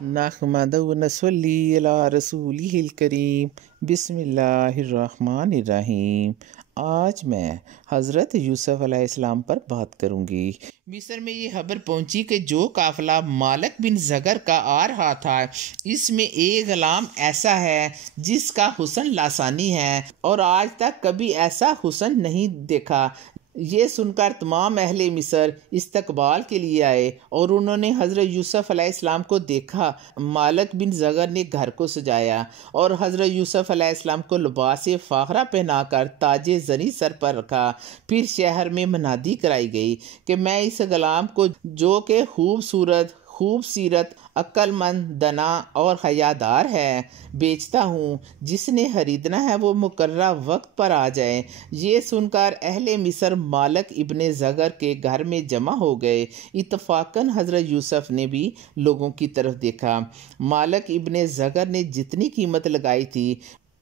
نحمدہ و نصلی علی رسولہ الکریم بسم اللہ الرحمن الرحیم۔ آج میں حضرت یوسف علیہ السلام پر بات کروں گی۔ مصر میں یہ خبر پہنچی کہ جو قافلہ مالک بن زگر کا آ رہا تھا، اس میں ایک غلام ایسا ہے جس کا حسن لاسانی ہے اور آج تک کبھی ایسا حسن نہیں دیکھا۔ یہ سن کر تمام اہل مصر استقبال کے لیے آئے اور انہوں نے حضرت یوسف علیہ السلام کو دیکھا۔ مالک بن زگر نے گھر کو سجایا اور حضرت یوسف علیہ السلام کو لباس فاخرہ پہنا کر تاج زری سر پر رکھا۔ پھر شہر میں منادی کرائی گئی کہ میں اس غلام کو جو کہ خوب سیرت، عقل مند، دانا اور حیادار ہے، بیچتا ہوں۔ جس نے خریدنا ہے وہ مقررہ وقت پر آ جائے۔ یہ سن کر اہل مصر مالک ابن زگر کے گھر میں جمع ہو گئے۔ اتفاقاً حضرت یوسف نے بھی لوگوں کی طرف دیکھا۔ مالک ابن زگر نے جتنی قیمت لگائی تھی،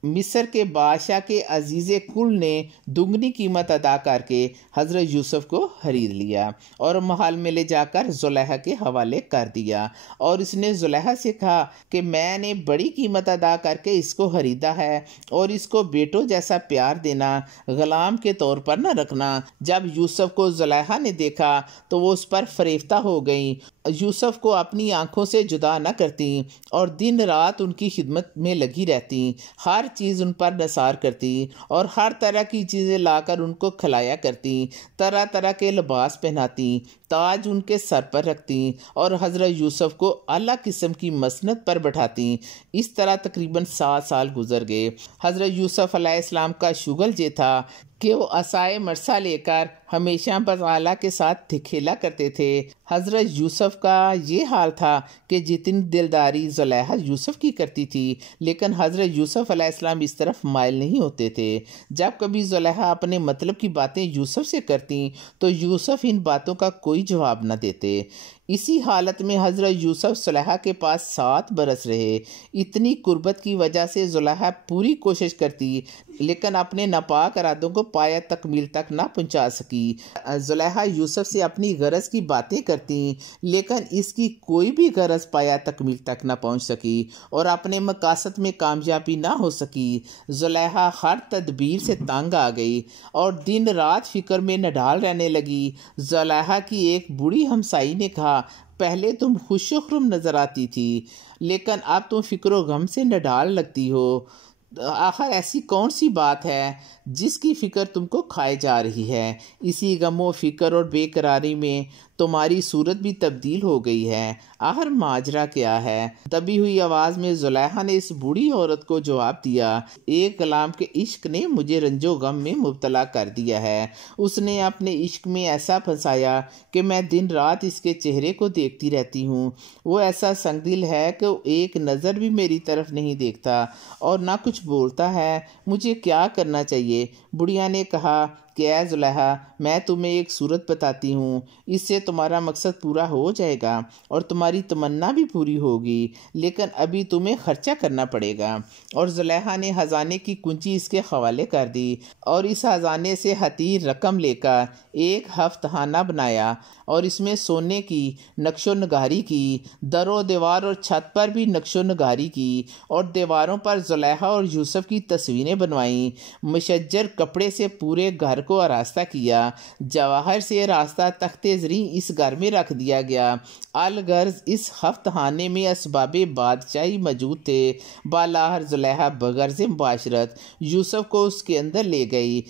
مصر کے بادشاہ کے عزیز کل نے دگنی قیمت ادا کر کے حضرت یوسف کو خرید لیا اور محل میں لے جا کر زلیخا کے حوالے کر دیا، اور اس نے زلیخا سے کہا کہ میں نے بڑی قیمت ادا کر کے اس کو خریدا ہے اور اس کو بیٹوں جیسا پیار دینا، غلام کے طور پر نہ رکھنا۔ جب یوسف کو زلیخا نے دیکھا تو وہ اس پر فریفتہ ہو گئیں، یوسف کو اپنی آنکھوں سے جدا نہ کرتی اور دن رات ان کی خدمت میں لگی رہتی، ہر چیز ان پر نثار کرتی اور ہر طرح کی چیزیں لا کر ان کو کھلایا کرتی، طرح طرح کے لباس پہناتی، تاج ان کے سر پر رکھتی اور حضرت یوسف کو اعلیٰ قسم کی مسند پر بٹھاتی۔ اس طرح تقریباً 7 سال گزر گئے۔ حضرت یوسف علیہ السلام کا شغل یہ تھا کہ وہ عصائے مرسا لے کر ہمیشہ بطالہ کے ساتھ کھیلا کرتے تھے۔ حضرت یوسف کا یہ حال تھا کہ جتنی دلداری زلیخا یوسف کی کرتی تھی، لیکن حضرت یوسف علیہ السلام اس طرف مائل نہیں ہوتے تھے۔ جب کبھی زلیخا اپنے مطلب کی باتیں یوسف سے کرتی تو یوسف ان باتوں کا کوئی جواب نہ دیتے۔ اسی حالت میں حضرت یوسف زلیخا کے پاس 7 برس رہے۔ اتنی قربت کی وجہ سے زلیخا پوری کوشش کرتی لیکن اپنے ناپاک ارادوں کو پایہ تکمیل تک نہ پہنچا سکی۔ زلیخا یوسف سے اپنی غرض کی باتیں کرتی لیکن اس کی کوئی بھی غرض پایہ تکمیل تک نہ پہنچ سکی اور اپنے مقاصد میں کامیابی نہ ہو سکی۔ زلیخا ہر تدبیر سے تنگ آ گئی اور دن رات فکر میں نڈال رہنے لگی۔ زلیخا کی ایک بوڑھی ہمسائی نے کہا، پہلے تم خوش و خرم نظر آتی تھی لیکن اب تم فکر و غم سے نڈال لگتی ہو۔ آخر ایسی کون سی بات ہے جس کی فکر تم کو کھائے جا رہی ہے؟ اسی غم و فکر اور بے قراری میں تمہاری صورت بھی تبدیل ہو گئی ہے۔ آخر ماجرا کیا ہے؟ دبی ہوئی آواز میں زلیخا نے اس بوڑھی عورت کو جواب دیا، ایک غلام کے عشق نے مجھے رنج و غم میں مبتلا کر دیا ہے۔ اس نے اپنے عشق میں ایسا پھنسایا کہ میں دن رات اس کے چہرے کو دیکھتی رہتی ہوں۔ وہ ایسا سنگ دل ہے کہ وہ ایک نظر بھی میری طرف نہیں دیکھتا اور نہ کچھ بولتا ہے۔ مجھے کیا کرنا چاہیے؟ بڑھیا نے کہا کہ اے زلیخا، میں تمہیں ایک صورت بتاتی ہوں، اس سے تمہارا مقصد پورا ہو جائے گا اور تمہاری تمنا بھی پوری ہوگی، لیکن ابھی تمہیں خرچہ کرنا پڑے گا۔ اور زلیخا نے خزانے کی کنجی اس کے حوالے کر دی اور اس خزانے سے حتیر رقم لے کر ایک ہفت خانہ بنایا اور اس میں سونے کی نقش و نگاری کی، در و دیوار اور چھت پر بھی نقش و نگاری کی اور دیواروں پر زلیخا اور یوسف کی تصویریں بنوائیں۔ مشجر کپڑے سے پورے گھر کو آراستہ کیا، جواہر سے راستہ تخت زریں اس گھر میں رکھ دیا گیا۔ الغرض اس ہفت خانے میں اسباب بادشاہی موجود تھے۔ بالاخر زلیخا بغرض مباشرت یوسف کو اس کے اندر لے گئی،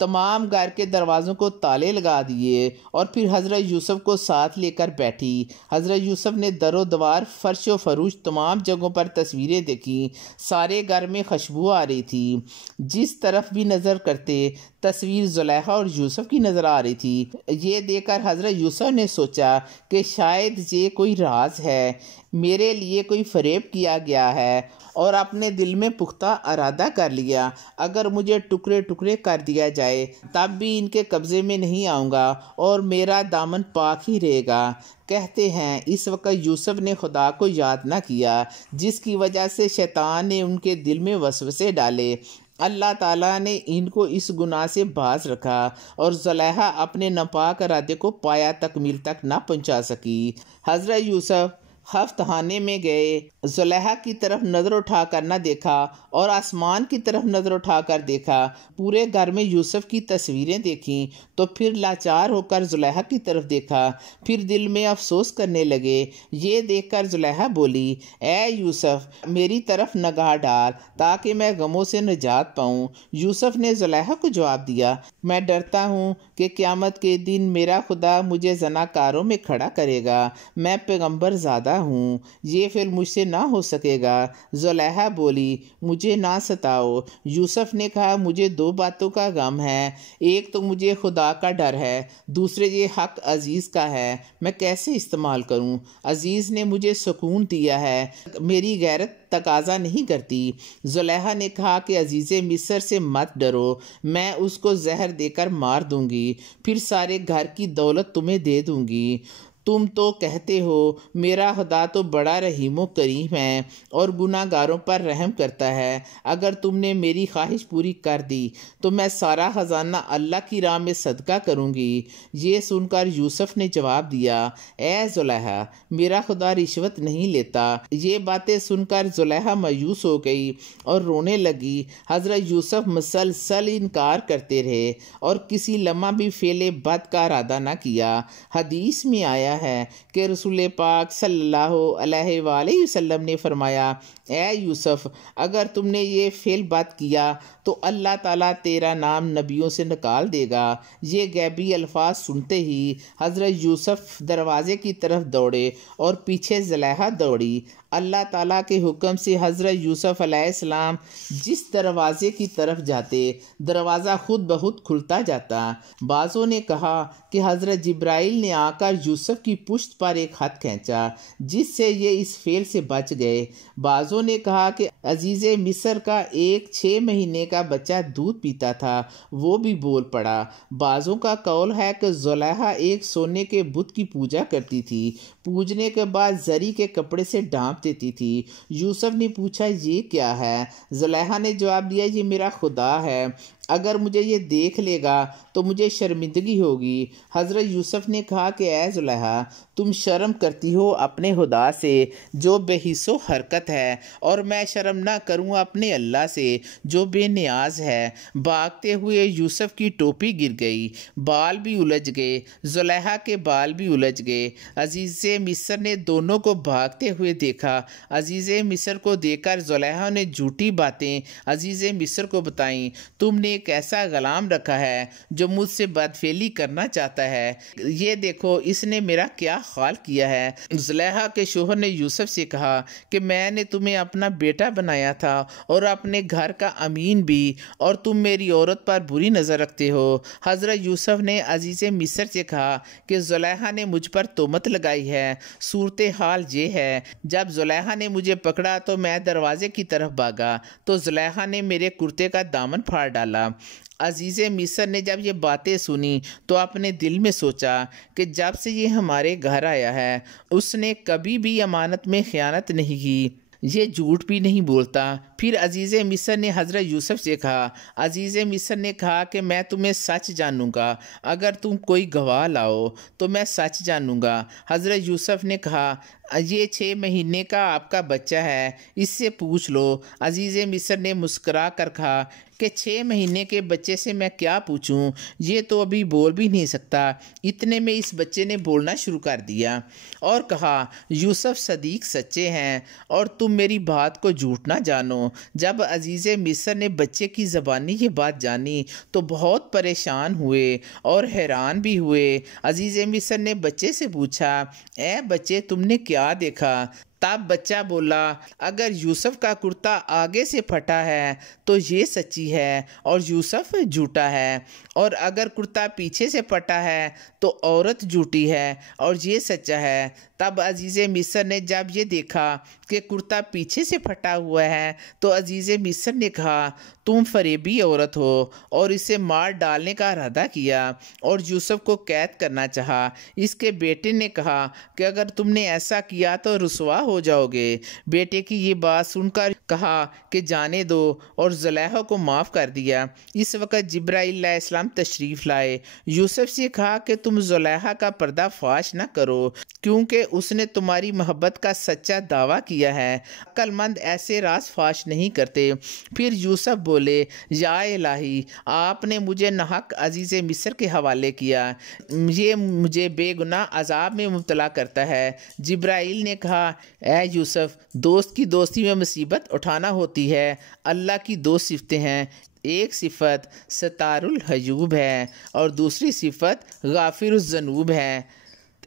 تمام گھر کے دروازوں کو تالے لگا دیے اور پھر حضرت یوسف کو ساتھ لے کر بیٹھی۔ حضرت یوسف نے در و دیوار، فرش و فروش تمام جگہوں پر تصویریں دیکھیں۔ سارے گھر میں خوشبو آ رہی تھی، جس طرف بھی نظر کرتے تصویر زلیخا اور یوسف کی نظر آ رہی تھی۔ یہ دیکھ کر حضرت یوسف نے سوچا کہ شاید یہ کوئی راز ہے، میرے لیے کوئی فریب کیا گیا ہے، اور اپنے دل میں پختہ ارادہ کر لیا، اگر مجھے ٹکڑے ٹکڑے کر دیا جائے تب بھی ان کے قبضے میں نہیں آؤں گا اور میرا دامن پاک ہی رہے گا۔ کہتے ہیں اس وقت یوسف نے خدا کو یاد نہ کیا، جس کی وجہ سے شیطان نے ان کے دل میں وسوسے ڈالے۔ اللہ تعالیٰ نے ان کو اس گناہ سے باز رکھا اور زلیخا اپنے ناپاک ارادے کو پایہ تکمیل تک نہ پہنچا سکی۔ حضرت یوسف خفتخانے میں گئے، زلیخا کی طرف نظر اٹھا کر نہ دیکھا اور آسمان کی طرف نظر اٹھا کر دیکھا، پورے گھر میں یوسف کی تصویریں دیکھیں، تو پھر لاچار ہو کر زلیخا کی طرف دیکھا، پھر دل میں افسوس کرنے لگے۔ یہ دیکھ کر زلیخا بولی، اے یوسف میری طرف نگاہ ڈال تاکہ میں غموں سے نجات پاؤں۔ یوسف نے زلیخا کو جواب دیا، میں ڈرتا ہوں کہ قیامت کے دن میرا خدا مجھے زناکاروں میں کھڑا کرے گا، میں پیغمبر زادہ ہوں، یہ فعل مجھ سے نہ ہو سکے گا۔ زلیخا بولی، مجھے نہ ستاؤ۔ یوسف نے کہا، مجھے دو باتوں کا غم ہے، ایک تو مجھے خدا کا ڈر ہے، دوسرے یہ حق عزیز کا ہے، میں کیسے استعمال کروں؟ عزیز نے مجھے سکون دیا ہے، میری غیرت تقاضا نہیں کرتی۔ زلیخا نے کہا کہ عزیز مصر سے مت ڈرو، میں اس کو زہر دے کر مار دوں گی، پھر سارے گھر کی دولت تمہیں دے دوں گی۔ تم تو کہتے ہو میرا خدا تو بڑا رحیم و کریم ہے اور گناہ گاروں پر رحم کرتا ہے، اگر تم نے میری خواہش پوری کر دی تو میں سارا خزانہ اللہ کی راہ میں صدقہ کروں گی۔ یہ سن کر یوسف نے جواب دیا، اے زلیخا میرا خدا رشوت نہیں لیتا۔ یہ باتیں سن کر زلیخا مایوس ہو گئی اور رونے لگی۔ حضرت یوسف مسلسل انکار کرتے رہے اور کسی لمحہ بھی فعل بد کا ارادہ نہ کیا۔ حدیث میں آیا ہے کہ رسول پاک صلی اللہ علیہ وآلہ وسلم نے فرمایا، اے یوسف اگر تم نے یہ فعل بد کیا تو اللہ تعالیٰ تیرا نام نبیوں سے نکال دے گا۔ یہ غیبی الفاظ سنتے ہی حضرت یوسف دروازے کی طرف دوڑے اور پیچھے زلیخا دوڑی۔ اللہ تعالیٰ کے حکم سے حضرت یوسف علیہ السلام جس دروازے کی طرف جاتے دروازہ خود بخود کھلتا جاتا۔ بعضوں نے کہا کہ حضرت جبرائیل نے آ کر یوسف کی پشت پر ایک خط کھینچا جس سے یہ اس فعل سے بچ گئے۔ بعضوں نے کہا کہ عزیز مصر کا ایک 6 مہینے کا بچہ دودھ پیتا تھا، وہ بھی بول پڑا۔ بعضوں کا قول ہے کہ زلیخا ایک سونے کے بت کی پوجا کرتی تھی، پوجنے کے بعد زری کے کپڑے سے ڈھانپ دیتی تھی۔ یوسف نے پوچھا، یہ کیا ہے؟ زلیخا نے جواب دیا، یہ میرا خدا ہے، اگر مجھے یہ دیکھ لے گا تو مجھے شرمندگی ہوگی۔ حضرت یوسف نے کہا کہ اے زلیخا تم شرم کرتی ہو اپنے خدا سے جو بے حس و حرکت ہے، اور میں شرم نہ کروں اپنے اللہ سے جو بے نیاز ہے۔ بھاگتے ہوئے یوسف کی ٹوپی گر گئی، بال بھی الجھ گئے، زلیخا کے بال بھی الجھ گئے۔ عزیز مصر نے دونوں کو بھاگتے ہوئے دیکھا۔ عزیز مصر کو دیکھ کر زلیخا نے جھوٹی باتیں عزیز مصر کو بتائیں، تم نے ایک ایسا غلام رکھا ہے جو مجھ سے بدفعلی کرنا چاہتا ہے، یہ دیکھو اس نے میرا کیا حال کیا ہے۔ زلیخا کے شوہر نے یوسف سے کہا کہ میں نے تمہیں اپنا بیٹا بنایا تھا اور اپنے گھر کا امین بھی، اور تم میری عورت پر بری نظر رکھتے ہو۔ حضرت یوسف نے عزیز مصر سے کہا کہ زلیخا نے مجھ پر تہمت لگائی ہے۔ صورتحال یہ ہے، جب زلیخا نے مجھے پکڑا تو میں دروازے کی طرف بھاگا تو زلیخا نے میرے کرتے کا دامن پھاڑ ڈالا۔ عزیز مصر نے جب یہ باتیں سنی تو اپنے دل میں سوچا کہ جب سے یہ ہمارے گھر آیا ہے اس نے کبھی بھی امانت میں خیانت نہیں کی، یہ جھوٹ بھی نہیں بولتا۔ پھر عزیز مصر نے حضرت یوسف سے کہا، عزیز مصر نے کہا کہ میں تمہیں سچ جانوں گا، اگر تم کوئی گواہ لاؤ تو میں سچ جانوں گا۔ حضرت یوسف نے کہا، یہ 6 مہینے کا آپ کا بچہ ہے، اس سے پوچھ لو۔ عزیز مصر نے مسکرا کر کہا کہ 6 مہینے کے بچے سے میں کیا پوچھوں، یہ تو ابھی بول بھی نہیں سکتا۔ اتنے میں اس بچے نے بولنا شروع کر دیا اور کہا، یوسف صدیق سچے ہیں اور تم میری بات کو جھوٹ نہ جانو۔ جب عزیز مصر نے بچے کی زبانی یہ بات جانی تو بہت پریشان ہوئے اور حیران بھی ہوئے۔ عزیز مصر نے بچے سے پوچھا، اے بچے تم نے کیا دیکھا؟ تب بچہ بولا، اگر یوسف کا کرتا آگے سے پھٹا ہے تو یہ سچی ہے اور یوسف جھوٹا ہے، اور اگر کرتا پیچھے سے پھٹا ہے تو عورت جھوٹی ہے اور یہ سچا ہے۔ تب عزیز مصر نے جب یہ دیکھا کہ کرتا پیچھے سے پھٹا ہوا ہے تو عزیز مصر نے کہا، تم فریبی عورت ہو، اور اسے مار ڈالنے کا ارادہ کیا اور یوسف کو قید کرنا چاہا۔ اس کے بیٹے نے کہا کہ اگر تم نے ایسا کیا تو رسوا ہو جاؤ گے۔ بیٹے کی یہ بات سن کر کہا کہ جانے دو اور زلیخا کو معاف کر دیا۔ اس وقت جبرائیل علیہ السلام تشریف لائے۔ یوسف سے کہا کہ تم زلیخا کا پردہ فاش نہ کرو کیونکہ اس نے تمہاری محبت کا سچا دعویٰ کیا ہے۔ عقل مند ایسے راز فاش نہیں کرتے۔ پھر یوسف بولے، یا الہی، آپ نے مجھے ناحق عزیز مصر کے حوالے کیا، یہ مجھے بے گناہ عذاب میں مبتلا کرتا ہے۔ جبرائیل نے کہا، اے یوسف، دوست کی دوستی میں مصیبت اٹھانا ہوتی ہے۔ اللہ کی دو صفتیں ہیں، ایک صفت ستار العیوب ہے اور دوسری صفت غافر الذنوب ہے،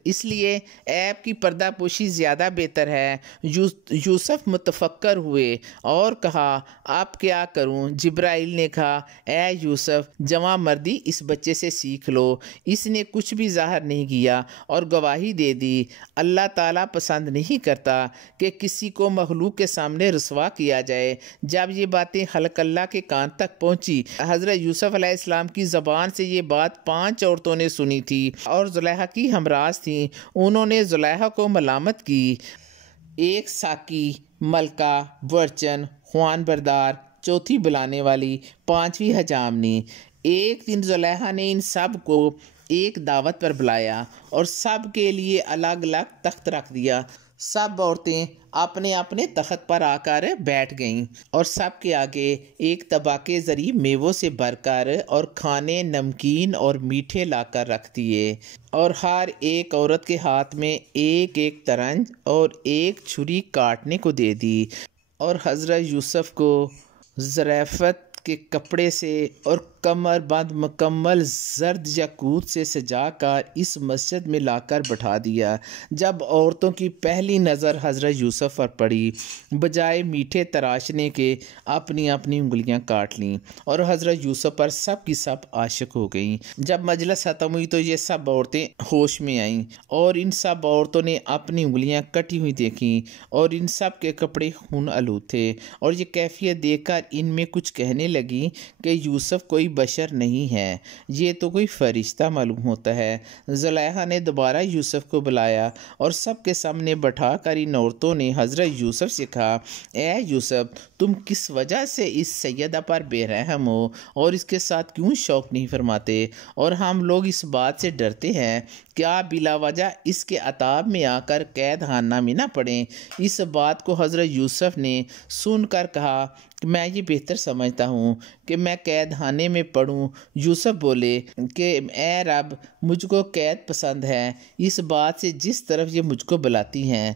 اس لیے عیب کی پردہ پوشی زیادہ بہتر ہے۔ یوسف متفکر ہوئے اور کہا، اب کیا کروں؟ جبرائیل نے کہا، اے یوسف، جواں مردی اس بچے سے سیکھ لو۔ اس نے کچھ بھی ظاہر نہیں کیا اور گواہی دے دی۔ اللہ تعالیٰ پسند نہیں کرتا کہ کسی کو مخلوق کے سامنے رسوا کیا جائے۔ جب یہ باتیں خلق اللہ کے کان تک پہنچی، حضرت یوسف علیہ السلام کی زبان سے یہ بات 5 عورتوں نے سنی تھی اور زلیخا کی ہمراز تھیں۔ انہوں نے زلیخا کو ملامت کی۔ ایک ساقی، ملکہ، برچن، خوان بردار، چوتھی بلانے والی، 5ویں حجامنی۔ ایک دن زلیخا نے ان سب کو ایک دعوت پر بلایا اور سب کے لیے الگ الگ تخت رکھ دیا۔ سب عورتیں اپنے اپنے تخت پر آ کر بیٹھ گئیں اور سب کے آگے ایک طبق زری میووں سے بھر کر اور کھانے نمکین اور میٹھے لا کر رکھ دیے، اور ہر ایک عورت کے ہاتھ میں ایک ایک ترنج اور ایک چھری کاٹنے کو دے دی، اور حضرت یوسف کو ظریفت کے کپڑے سے اور کمر بند مکمل زرد یاقوت سے سجا کر اس مسجد میں لا کر بٹھا دیا۔ جب عورتوں کی پہلی نظر حضرت یوسف پر پڑی، بجائے میٹھے تراشنے کے اپنی اپنی انگلیاں کاٹ لیں اور حضرت یوسف پر سب کی سب عاشق ہو گئیں۔ جب مجلس ختم ہوئی تو یہ سب عورتیں ہوش میں آئیں اور ان سب عورتوں نے اپنی انگلیاں کٹی ہوئی دیکھیں اور ان سب کے کپڑے خون آلود تھے، اور یہ کیفیت دیکھ کر ان میں کچھ کہنے لگی کہ یوسف کوئی بشر نہیں ہے، یہ تو کوئی فرشتہ معلوم ہوتا ہے۔ زلیخا نے دوبارہ یوسف کو بلایا اور سب کے سامنے بٹھا کر ان عورتوں نے حضرت یوسف سے کہا، اے یوسف، تم کس وجہ سے اس سیدہ پر بے رحم ہو اور اس کے ساتھ کیوں شوق نہیں فرماتے؟ اور ہم لوگ اس بات سے ڈرتے ہیں کہ آپ بلا وجہ اس کے عتاب میں آ کر قید خانہ میں نہ پڑیں۔ اس بات کو حضرت یوسف نے سن کر کہا کہ میں یہ بہتر سمجھتا ہوں کہ میں قید خانے میں پڑھوں۔ یوسف بولے کہ اے رب، مجھ کو قید پسند ہے، اس بات سے جس طرف یہ مجھ کو بلاتی ہیں،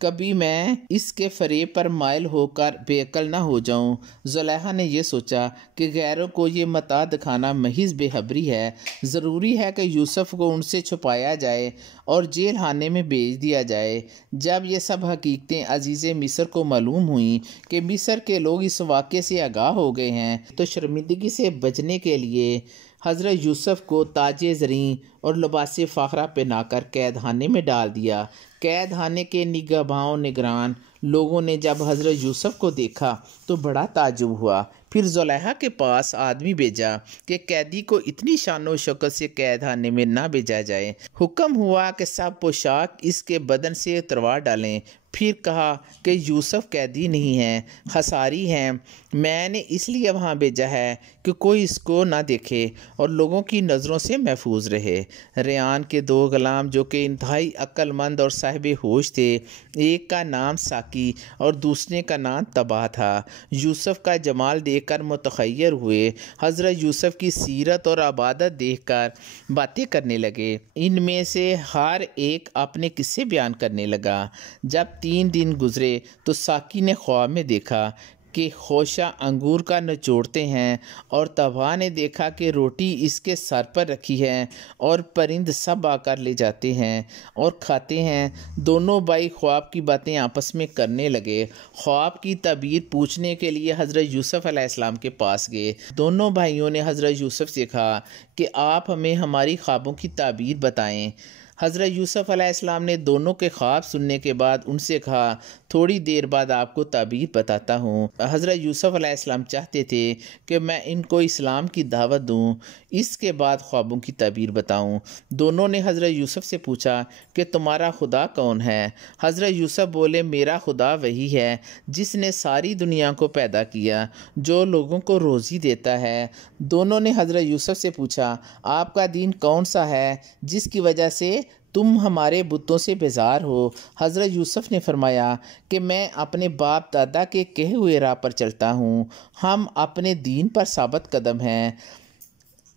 کبھی میں اس کے فریب پر مائل ہو کر بے عقل نہ ہو جاؤں۔ زلیخا نے یہ سوچا کہ غیروں کو یہ متاع دکھانا محض بے خبری ہے، ضروری ہے کہ یوسف کو ان سے چھپایا جائے اور جیل خانے میں بھیج دیا جائے۔ جب یہ سب حقیقتیں عزیز مصر کو معلوم ہوئیں کہ مصر کے لوگ اس واقعے سے آگاہ ہو گئے ہیں، تو شرمندگی سے بچنے کے لیے حضرت یوسف کو تاج زریں اور لباس فخرہ پہنا کر قید خانے میں ڈال دیا۔ قید خانے کے نگہباں نگران لوگوں نے جب حضرت یوسف کو دیکھا تو بڑا تعجب ہوا۔ پھر زلیخا کے پاس آدمی بھیجا کہ قیدی کو اتنی شان و شوکت سے قید خانے میں نہ بھیجا جائے۔ حکم ہوا کہ سب پوشاک اس کے بدن سے اتروا ڈالیں۔ پھر کہا کہ یوسف قیدی نہیں ہے، خساری ہیں، میں نے اس لیے وہاں بھیجا ہے کہ کوئی اس کو نہ دیکھے اور لوگوں کی نظروں سے محفوظ رہے۔ ریان کے 2 غلام جو کہ انتہائی عقل مند اور صاحب ہوش تھے، ایک کا نام ساقی اور دوسرے کا نام طبع تھا، یوسف کا جمال دیکھ کر متخیر ہوئے۔ حضرت یوسف کی سیرت اور عبادت دیکھ کر باتیں کرنے لگے۔ ان میں سے ہر ایک اپنے قصے بیان کرنے لگا۔ جب 3 دن گزرے تو ساقی نے خواب میں دیکھا کہ خوشہ انگور کا نچوڑتے ہیں، اور طبع نے دیکھا کہ روٹی اس کے سر پر رکھی ہے اور پرند سب آ کر لے جاتے ہیں اور کھاتے ہیں۔ دونوں بھائی خواب کی باتیں آپس میں کرنے لگے۔ خواب کی تعبیر پوچھنے کے لیے حضرت یوسف علیہ السلام کے پاس گئے۔ دونوں بھائیوں نے حضرت یوسف سے کہا کہ آپ ہمیں ہماری خوابوں کی تعبیر بتائیں۔ حضرت یوسف علیہ السلام نے دونوں کے خواب سننے کے بعد ان سے کہا تھوڑی دیر بعد آپ کو تعبیر بتاتا ہوں۔ حضرت یوسف علیہ السلام چاہتے تھے کہ میں ان کو اسلام کی دعوت دوں، اس کے بعد خوابوں کی تعبیر بتاؤں۔ دونوں نے حضرت یوسف سے پوچھا کہ تمہارا خدا کون ہے؟ حضرت یوسف بولے میرا خدا وہی ہے جس نے ساری دنیا کو پیدا کیا، جو لوگوں کو روزی دیتا ہے۔ دونوں نے حضرت یوسف سے پوچھا آپ کا دین کون سا ہے جس کی وجہ سے تم ہمارے بتوں سے بیزار ہو؟ حضرت یوسف نے فرمایا کہ میں اپنے باپ دادا کے کہے ہوئے راہ پر چلتا ہوں، ہم اپنے دین پر ثابت قدم ہیں۔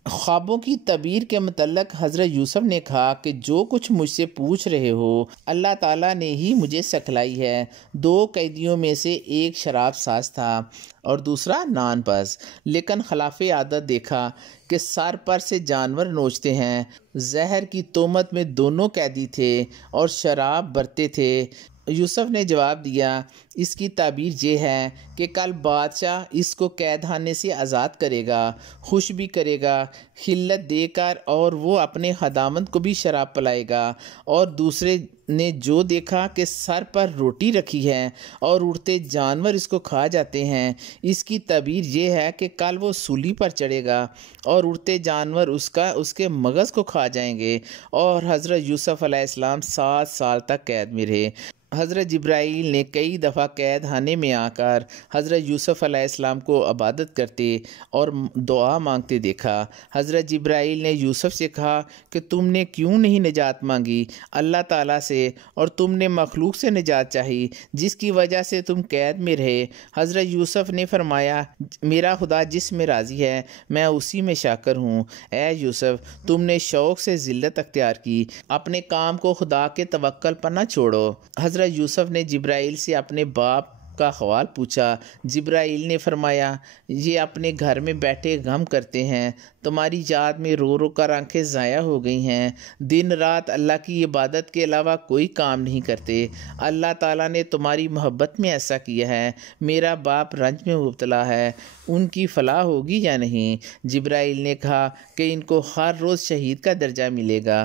خوابوں کی تعبیر کے متعلق حضرت یوسف نے کہا کہ جو کچھ مجھ سے پوچھ رہے ہو اللہ تعالیٰ نے ہی مجھے سکھلائی ہے۔ 2 قیدیوں میں سے ایک شراب ساز تھا اور دوسرا نان پز، لیکن خلاف عادت دیکھا کہ سر پر سے جانور نوچتے ہیں۔ زہر کی تہمت میں دونوں قیدی تھے اور شراب برتے تھے۔ یوسف نے جواب دیا اس کی تعبیر یہ ہے کہ کل بادشاہ اس کو قید خانے سے آزاد کرے گا، خوش بھی کرے گا خلت دے کر، اور وہ اپنے خدامند کو بھی شراب پلائے گا۔ اور دوسرے نے جو دیکھا کہ سر پر روٹی رکھی ہے اور اڑتے جانور اس کو کھا جاتے ہیں، اس کی تعبیر یہ ہے کہ کل وہ سولی پر چڑھے گا اور اڑتے جانور اس کے مغز کو کھا جائیں گے۔ اور حضرت یوسف علیہ السلام 7 سال تک قید میں رہے۔ حضرت جبرائیل نے کئی دفعہ قید خانے میں آ کر حضرت یوسف علیہ السلام کو عبادت کرتے اور دعا مانگتے دیکھا۔ حضرت جبرائیل نے یوسف سے کہا کہ تم نے کیوں نہیں نجات مانگی اللہ تعالیٰ سے، اور تم نے مخلوق سے نجات چاہی جس کی وجہ سے تم قید میں رہے۔ حضرت یوسف نے فرمایا میرا خدا جس میں راضی ہے میں اسی میں شاکر ہوں۔ اے یوسف تم نے شوق سے ذلت اختیار کی، اپنے کام کو خدا کے توکل پر نہ چھوڑو۔ حضرت یوسف نے جبرائیل سے اپنے باپ کا حوال پوچھا۔ جبرائیل نے فرمایا یہ اپنے گھر میں بیٹھے غم کرتے ہیں، تمہاری یاد میں رو رو کر آنکھیں ضائع ہو گئی ہیں، دن رات اللہ کی عبادت کے علاوہ کوئی کام نہیں کرتے۔ اللہ تعالیٰ نے تمہاری محبت میں ایسا کیا ہے۔ میرا باپ رنج میں مبتلا ہے، ان کی فلاح ہوگی یا نہیں؟ جبرائیل نے کہا کہ ان کو ہر روز شہید کا درجہ ملے گا۔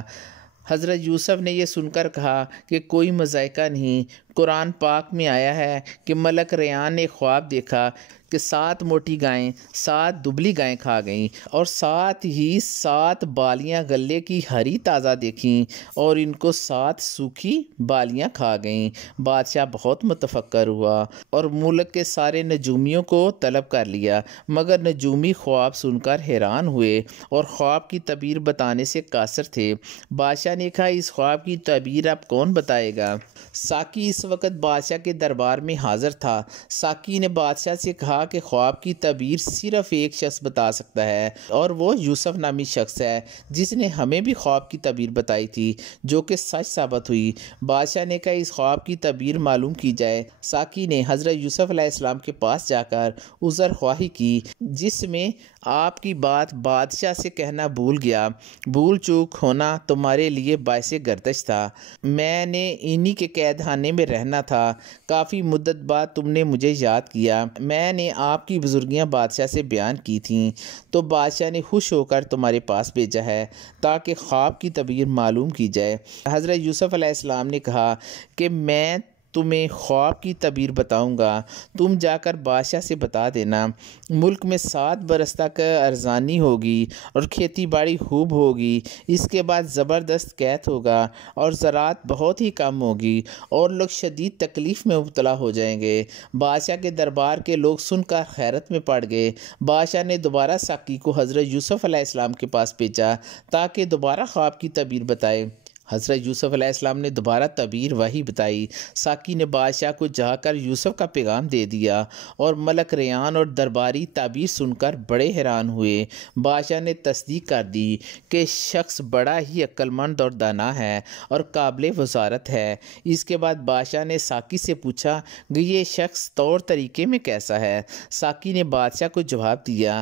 حضرت یوسف نے یہ سن کر کہا کہ کوئی مذائقہ نہیں۔ قرآن پاک میں آیا ہے کہ ملک ریان نے خواب دیکھا کہ 7 موٹی گائیں 7 دبلی گائیں کھا گئیں، اور ساتھ ہی 7 بالیاں غلے کی ہری تازہ دیکھیں، اور ان کو 7 سوکھی بالیاں کھا گئیں۔ بادشاہ بہت متفکر ہوا اور ملک کے سارے نجومیوں کو طلب کر لیا، مگر نجومی خواب سن کر حیران ہوئے اور خواب کی تعبیر بتانے سے قاصر تھے۔ بادشاہ نے کہا اس خواب کی تعبیر اب کون بتائے گا؟ ساقی اس وقت بادشاہ کے دربار میں حاضر تھا۔ ساقی نے بادشاہ سے کہا کہ خواب کی تعبیر صرف ایک شخص بتا سکتا ہے، اور وہ یوسف نامی شخص ہے جس نے ہمیں بھی خواب کی تعبیر بتائی تھی جو کہ سچ ثابت ہوئی۔ بادشاہ نے کہا اس خواب کی تعبیر معلوم کی جائے۔ ساقی نے حضرت یوسف علیہ السلام کے پاس جا کر عذر خواہی کی جس میں آپ کی بات بادشاہ سے کہنا بھول گیا، بھول چوک ہونا تمہارے لیے باعث گردش تھا، میں نے انہی کے قید خانے میں رہنا تھا، کافی مدت بعد تم نے مجھے یاد کیا، میں نے آپ کی بزرگیاں بادشاہ سے بیان کی تھیں، تو بادشاہ نے خوش ہو کر تمہارے پاس بھیجا ہے تاکہ خواب کی تعبیر معلوم کی جائے۔ حضرت یوسف علیہ السلام نے کہا کہ میں تمہیں خواب کی تعبیر بتاؤں گا، تم جا کر بادشاہ سے بتا دینا۔ ملک میں 7 برس تک ارزانی ہوگی اور کھیتی باڑی خوب ہوگی، اس کے بعد زبردست قحط ہوگا اور زراعت بہت ہی کم ہوگی اور لوگ شدید تکلیف میں مبتلا ہو جائیں گے۔ بادشاہ کے دربار کے لوگ سن کر حیرت میں پڑ گئے۔ بادشاہ نے دوبارہ ساقی کو حضرت یوسف علیہ السلام کے پاس بھیجا تاکہ دوبارہ خواب کی تعبیر بتائے۔ حضرت یوسف علیہ السلام نے دوبارہ تعبیر وہی بتائی۔ ساقی نے بادشاہ کو جا کر یوسف کا پیغام دے دیا اور ملک ریان اور درباری تعبیر سن کر بڑے حیران ہوئے۔ بادشاہ نے تصدیق کر دی کہ شخص بڑا ہی عقل مند اور دانا ہے اور قابل وزارت ہے۔ اس کے بعد بادشاہ نے ساقی سے پوچھا کہ یہ شخص طور طریقے میں کیسا ہے؟ ساقی نے بادشاہ کو جواب دیا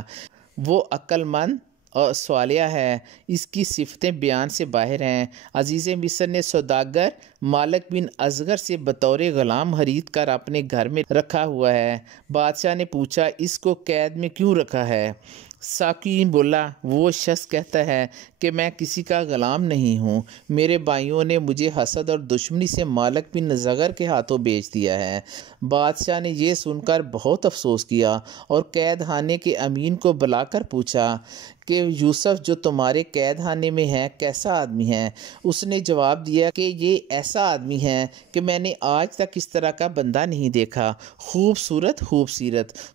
وہ عقل مند اور صالح ہے، اس کی صفتیں بیان سے باہر ہیں۔ عزیز مصر نے سوداگر مالک بن اصغر سے بطور غلام خرید کر اپنے گھر میں رکھا ہوا ہے۔ بادشاہ نے پوچھا اس کو قید میں کیوں رکھا ہے؟ ساقی بولا، وہ شخص کہتا ہے کہ میں کسی کا غلام نہیں ہوں، میرے بھائیوں نے مجھے حسد اور دشمنی سے مالک بن زغر کے ہاتھوں بیچ دیا ہے۔ بادشاہ نے یہ سن کر بہت افسوس کیا اور قید خانے کے امین کو بلا کر پوچھا کہ یوسف جو تمہارے قید خانے میں ہے کیسا آدمی ہے؟ اس نے جواب دیا کہ یہ ایسا آدمی ہے کہ میں نے آج تک اس طرح کا بندہ نہیں دیکھا، خوبصورت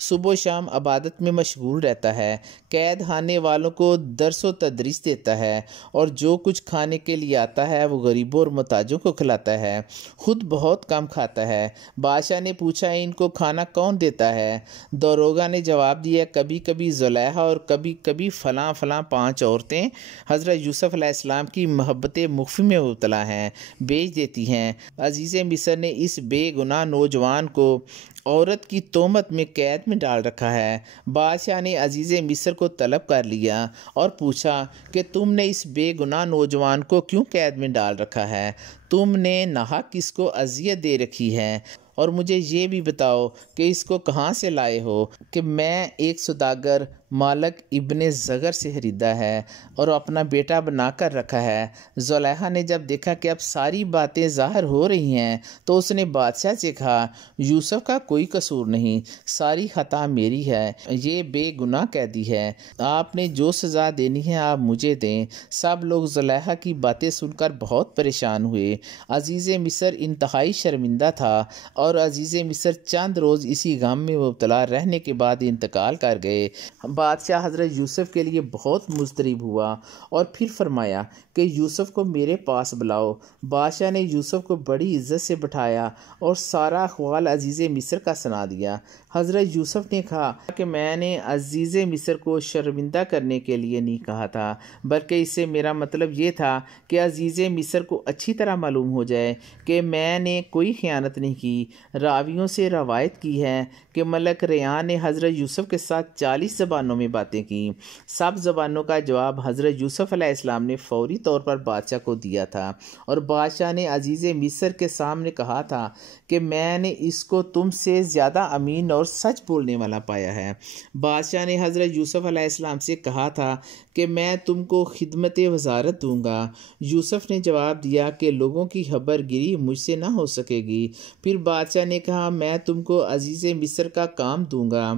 صبح و شام عبادت میں مشغول رہتا ہے، قید خانے والوں کو درس و تدریس دیتا ہے، اور جو کچھ کھانے کے لیے آتا ہے وہ غریبوں اور محتاجوں کو کھلاتا ہے، خود بہت کم کھاتا ہے۔ بادشاہ نے پوچھا، ان کو کھانا کون دیتا ہے؟ داروغہ نے جواب دیا، کبھی کبھی زلیخا اور کبھی کبھی فلاں 5 عورتیں حضرت یوسف علیہ السلام کی محبت مخفی میں مبتلا ہیں، بیچ دیتی ہیں۔ عزیز مصر نے اس بے گناہ نوجوان کو عورت کی تہمت میں قید میں ڈال رکھا ہے۔ بادشاہ نے عزیز مصر کو طلب کر لیا اور پوچھا کہ تم نے اس بے گناہ نوجوان کو کیوں قید میں ڈال رکھا ہے؟ تم نے ناحق کس کو اذیت دے رکھی ہے؟ اور مجھے یہ بھی بتاؤ کہ اس کو کہاں سے لائے ہو؟ کہ میں ایک سوداگر مالک ابن زغر سے خریدا ہے اور اپنا بیٹا بنا کر رکھا ہے۔ زلیخا نے جب دیکھا کہ اب ساری باتیں ظاہر ہو رہی ہیں تو اس نے بادشاہ سے کہا، یوسف کا کوئی قصور نہیں، ساری خطا میری ہے، یہ بے گناہ قیدی ہے، آپ نے جو سزا دینی ہے آپ مجھے دیں۔ سب لوگ زلیخا کی باتیں سن کر بہت پریشان ہوئے۔ عزیز مصر انتہائی شرمندہ تھا اور عزیز مصر چند روز اسی غم میں مبتلا رہنے کے بعد انتقال کر گئے۔ بادشاہ حضرت یوسف کے لیے بہت مضطرب ہوا اور پھر فرمایا کہ یوسف کو میرے پاس بلاؤ۔ بادشاہ نے یوسف کو بڑی عزت سے بٹھایا اور سارا احوال عزیز مصر کا سنا دیا۔ حضرت یوسف نے کہا کہ میں نے عزیز مصر کو شرمندہ کرنے کے لیے نہیں کہا تھا، بلکہ اس سے میرا مطلب یہ تھا کہ عزیز مصر کو اچھی طرح معلوم ہو جائے کہ میں نے کوئی خیانت نہیں کی۔ راویوں سے روایت کی ہے کہ ملک ریان نے حضرت یوسف کے ساتھ 40 زبانوں میں باتیں کیں۔ سب زبانوں کا جواب حضرت یوسف علیہ السلام نے فوری طور پر بادشاہ کو دیا تھا، اور بادشاہ نے عزیز مصر کے سامنے کہا تھا کہ میں نے اس کو تم سے زیادہ امین اور سچ بولنے والا پایا ہے۔ بادشاہ نے حضرت یوسف علیہ السلام سے کہا تھا کہ میں تم کو خدمت وزارت دوں گا۔ یوسف نے جواب دیا کہ لوگوں کی خبر گیری مجھ سے نہ ہو سکے گی۔ پھر بادشاہ نے کہا، میں تم کو عزیز مصر کا کام دوں گا۔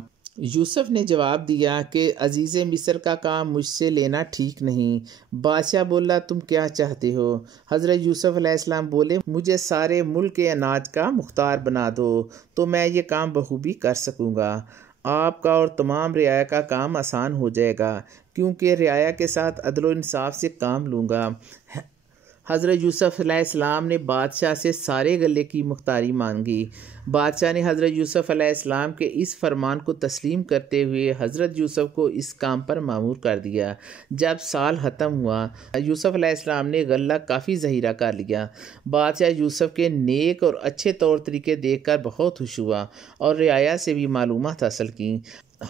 یوسف نے جواب دیا کہ عزیز مصر کا کام مجھ سے لینا ٹھیک نہیں۔ بادشاہ بولا، تم کیا چاہتے ہو؟ حضرت یوسف علیہ السلام بولے، مجھے سارے ملک کے اناج کا مختار بنا دو تو میں یہ کام بخوبی کر سکوں گا۔ آپ کا اور تمام رعایا کا کام آسان ہو جائے گا، کیونکہ رعایا کے ساتھ عدل و انصاف سے کام لوں گا۔ حضرت یوسف علیہ السلام نے بادشاہ سے سارے غلے کی مختاری مانگی۔ بادشاہ نے حضرت یوسف علیہ السلام کے اس فرمان کو تسلیم کرتے ہوئے حضرت یوسف کو اس کام پر مامور کر دیا۔ جب سال ختم ہوا، یوسف علیہ السلام نے غلہ کافی ذخیرہ کر لیا۔ بادشاہ یوسف کے نیک اور اچھے طور طریقے دیکھ کر بہت خوش ہوا اور رعایا سے بھی معلومات حاصل کیں۔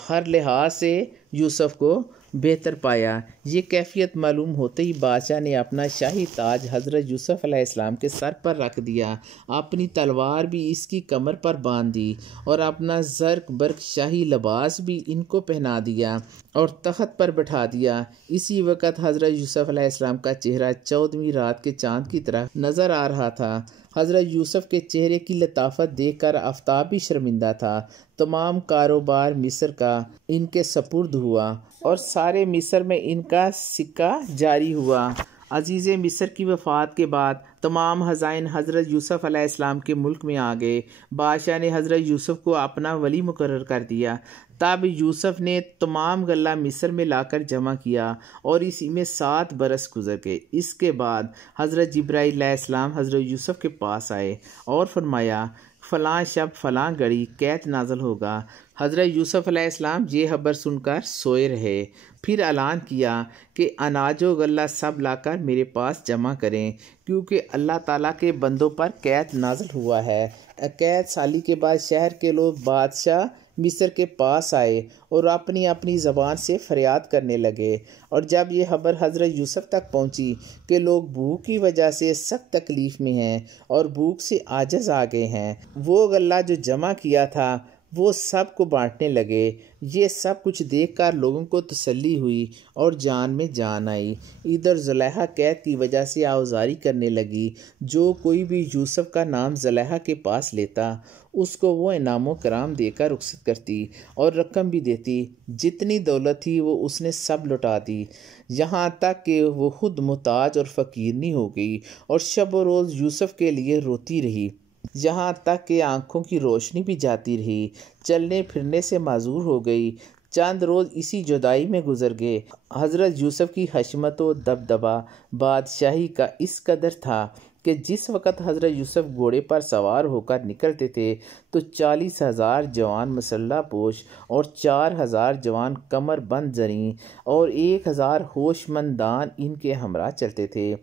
ہر لحاظ سے یوسف کو بہتر پایا۔ یہ کیفیت معلوم ہوتے ہی بادشاہ نے اپنا شاہی تاج حضرت یوسف علیہ السلام کے سر پر رکھ دیا، اپنی تلوار بھی اس کی کمر پر باندھ دی اور اپنا زرق برق شاہی لباس بھی ان کو پہنا دیا اور تخت پر بٹھا دیا۔ اسی وقت حضرت یوسف علیہ السلام کا چہرہ 14ویں رات کے چاند کی طرح نظر آ رہا تھا۔ حضرت یوسف کے چہرے کی لطافت دیکھ کر آفتاب بھی شرمندہ تھا۔ تمام کاروبار مصر کا ان کے سپرد ہوا اور سارے مصر میں ان کا سکہ جاری ہوا۔ عزیز مصر کی وفات کے بعد تمام خزائن حضرت یوسف علیہ السلام کے ملک میں آ گئے۔ بادشاہ نے حضرت یوسف کو اپنا ولی مقرر کر دیا۔ تب یوسف نے تمام غلہ مصر میں لا کر جمع کیا اور اسی میں 7 برس گزر گئے۔ اس کے بعد حضرت جبرائیل علیہ السلام حضرت یوسف کے پاس آئے اور فرمایا، فلاں شب فلاں گھڑی قحط نازل ہوگا۔ حضرت یوسف علیہ السلام یہ خبر سن کر سوئے رہے۔ پھر اعلان کیا کہ اناج و غلہ سب لا کر میرے پاس جمع کریں، کیونکہ اللہ تعالیٰ کے بندوں پر قحط نازل ہوا ہے۔ قحط سالی کے بعد شہر کے لوگ بادشاہ مصر کے پاس آئے اور اپنی اپنی زبان سے فریاد کرنے لگے، اور جب یہ خبر حضرت یوسف تک پہنچی کہ لوگ بھوک کی وجہ سے سخت تکلیف میں ہیں اور بھوک سے عاجز آ گئے ہیں، وہ غلہ جو جمع کیا تھا وہ سب کو بانٹنے لگے۔ یہ سب کچھ دیکھ کر لوگوں کو تسلی ہوئی اور جان میں جان آئی۔ ادھر زلیخا قید کی وجہ سے آوازاری کرنے لگی۔ جو کوئی بھی یوسف کا نام زلیخا کے پاس لیتا اس کو وہ انعام و کرام دے کر رخصت کرتی اور رقم بھی دیتی۔ جتنی دولت تھی وہ اس نے سب لٹا دی، یہاں تک کہ وہ خود محتاج اور فقیرنی ہو گئی اور شب و روز یوسف کے لیے روتی رہی، یہاں تک کہ آنکھوں کی روشنی بھی جاتی رہی، چلنے پھرنے سے معذور ہو گئی۔ چند روز اسی جدائی میں گزر گئے۔ حضرت یوسف کی حشمت و دبدبہ بادشاہی کا اس قدر تھا کہ جس وقت حضرت یوسف گھوڑے پر سوار ہو کر نکلتے تھے تو 40,000 جوان مسلح پوش اور 4,000 جوان کمر بند زریں اور 1,000 ہوش مندان ان کے ہمراہ چلتے تھے۔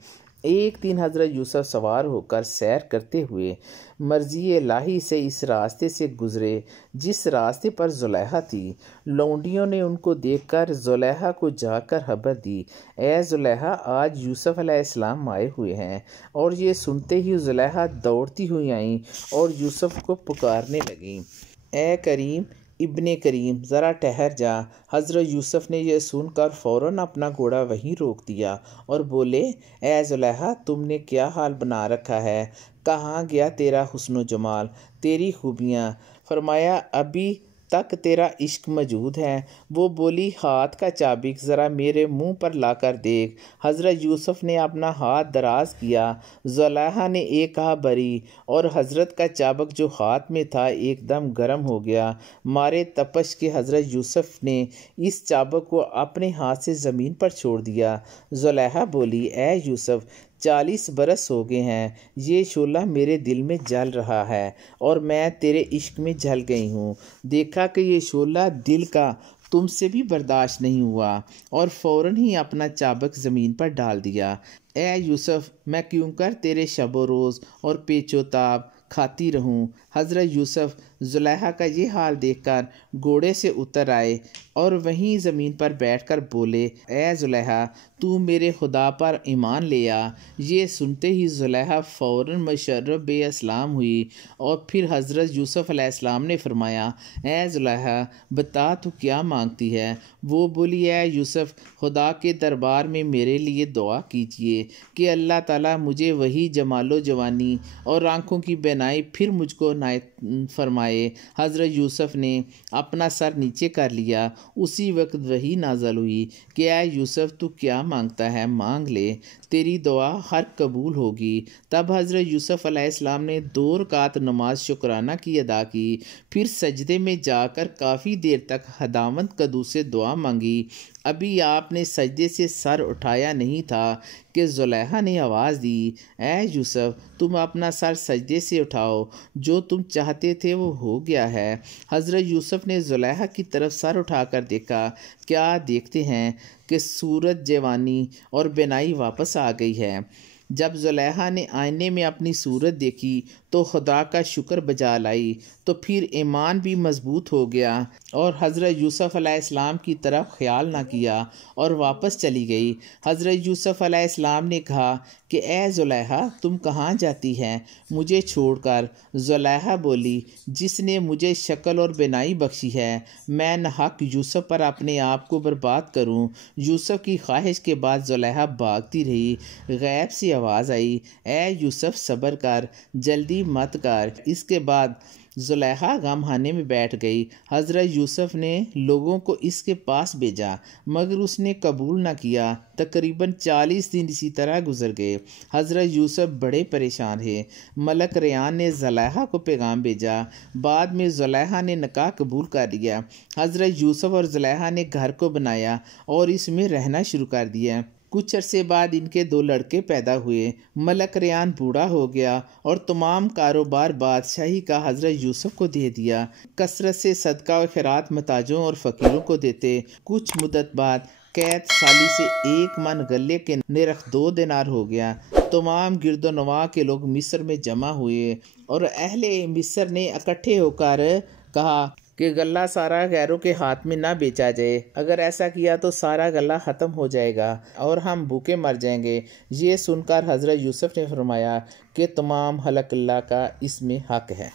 ایک دن حضرت یوسف سوار ہو کر سیر کرتے ہوئے مرضی الہی سے اس راستے سے گزرے جس راستے پر زلیخا تھی۔ لونڈیوں نے ان کو دیکھ کر زلیخا کو جا کر خبر دی، اے زلیخا، آج یوسف علیہ السلام آئے ہوئے ہیں۔ اور یہ سنتے ہی زلیخا دوڑتی ہوئی آئیں اور یوسف کو پکارنے لگیں، اے کریم ابن کریم، ذرا ٹھہر جا۔ حضرت یوسف نے یہ سن کر فوراً اپنا گھوڑا وہیں روک دیا اور بولے، اے زلیخا، تم نے کیا حال بنا رکھا ہے؟ کہاں گیا تیرا حسن و جمال، تیری خوبیاں؟ فرمایا، ابھی تک تیرا عشق موجود ہے۔ وہ بولی، ہاتھ کا چابک ذرا میرے منہ پر لا کر دیکھ۔ حضرت یوسف نے اپنا ہاتھ دراز کیا، زلیخا نے ایک آہ بھری اور حضرت کا چابک جو ہاتھ میں تھا ایک دم گرم ہو گیا۔ مارے تپش کے حضرت یوسف نے اس چابک کو اپنے ہاتھ سے زمین پر چھوڑ دیا۔ زلیخا بولی، اے یوسف، 40 برس ہو گئے ہیں، یہ شعلہ میرے دل میں جل رہا ہے اور میں تیرے عشق میں جل گئی ہوں۔ دیکھا کہ یہ شعلہ دل کا تم سے بھی برداشت نہیں ہوا اور فوراً ہی اپنا چابک زمین پر ڈال دیا۔ اے یوسف، میں کیوں کر تیرے شب و روز اور پیچ و تاب کھاتی رہوں؟ حضرت یوسف زلیخا کا یہ حال دیکھ کر گھوڑے سے اتر آئے اور وہیں زمین پر بیٹھ کر بولے، اے زلیخا، تو میرے خدا پر ایمان لے آ۔ یہ سنتے ہی زلیخا فوراً مشرف بے اسلام ہوئی اور پھر حضرت یوسف علیہ السلام نے فرمایا، اے زلیخا، بتا تو کیا مانگتی ہے؟ وہ بولی، اے یوسف، خدا کے دربار میں میرے لیے دعا کیجیے کہ اللہ تعالیٰ مجھے وہی جمال و جوانی اور آنکھوں کی بینائی پھر مجھ کو عنایت فرمائے۔ حضرت یوسف نے اپنا سر نیچے کر لیا۔ اسی وقت وحی نازل ہوئی کہ اے یوسف، تو کیا مانگتا ہے مانگ لے، تیری دعا ہر قبول ہوگی۔ تب حضرت یوسف علیہ السلام نے 2 رکعت نماز شکرانہ کی ادا کی، پھر سجدے میں جا کر کافی دیر تک خداوند قدو سے دعا مانگی۔ ابھی آپ نے سجدے سے سر اٹھایا نہیں تھا کہ زلیخا نے آواز دی، اے یوسف، تم اپنا سر سجدے سے اٹھاؤ، جو تم چاہتے تھے وہ ہو گیا ہے۔ حضرت یوسف نے زلیخا کی طرف سر اٹھا کر دیکھا، کیا دیکھتے ہیں کہ صورت جوانی اور بینائی واپس آ گئی ہے۔ جب زلیخا نے آئینے میں اپنی صورت دیکھی تو خدا کا شکر بجا لائی، تو پھر ایمان بھی مضبوط ہو گیا اور حضرت یوسف علیہ السلام کی طرف خیال نہ کیا اور واپس چلی گئی۔ حضرت یوسف علیہ السلام نے کہا کہ اے زلیخا، تم کہاں جاتی ہے مجھے چھوڑ کر؟ زلیخا بولی، جس نے مجھے شکل اور بینائی بخشی ہے، میں ناحق یوسف پر اپنے آپ کو برباد کروں؟ یوسف کی خواہش کے بعد زلیخا بھاگتی رہی۔ غیب سے آواز آئی، اے یوسف، صبر کر، جلدی مت کر۔ اس کے بعد زلیخا غم خانے میں بیٹھ گئی۔ حضرت یوسف نے لوگوں کو اس کے پاس بھیجا مگر اس نے قبول نہ کیا۔ تقریباً 40 دن اسی طرح گزر گئے۔ حضرت یوسف بڑے پریشان تھے۔ ملک ریان نے زلیخا کو پیغام بھیجا۔ بعد میں زلیخا نے نکاح قبول کر لیا۔ حضرت یوسف اور زلیخا نے گھر کو بنایا اور اس میں رہنا شروع کر دیا۔ کچھ عرصے بعد ان کے 2 لڑکے پیدا ہوئے۔ ملک ریان بوڑھا ہو گیا اور تمام کاروبار بادشاہی کا حضرت یوسف کو دے دیا۔ کثرت سے صدقہ و خیرات محتاجوں اور فقیروں کو دیتے۔ کچھ مدت بعد قید سالی سے 1 من غلے کے نرخ 2 دینار ہو گیا۔ تمام گرد و نواح کے لوگ مصر میں جمع ہوئے اور اہل مصر نے اکٹھے ہو کر کہا کہ غلہ سارا غیروں کے ہاتھ میں نہ بیچا جائے، اگر ایسا کیا تو سارا غلہ ختم ہو جائے گا اور ہم بھوکے مر جائیں گے۔ یہ سن کر حضرت یوسف نے فرمایا کہ تمام خلق اللہ کا اس میں حق ہے۔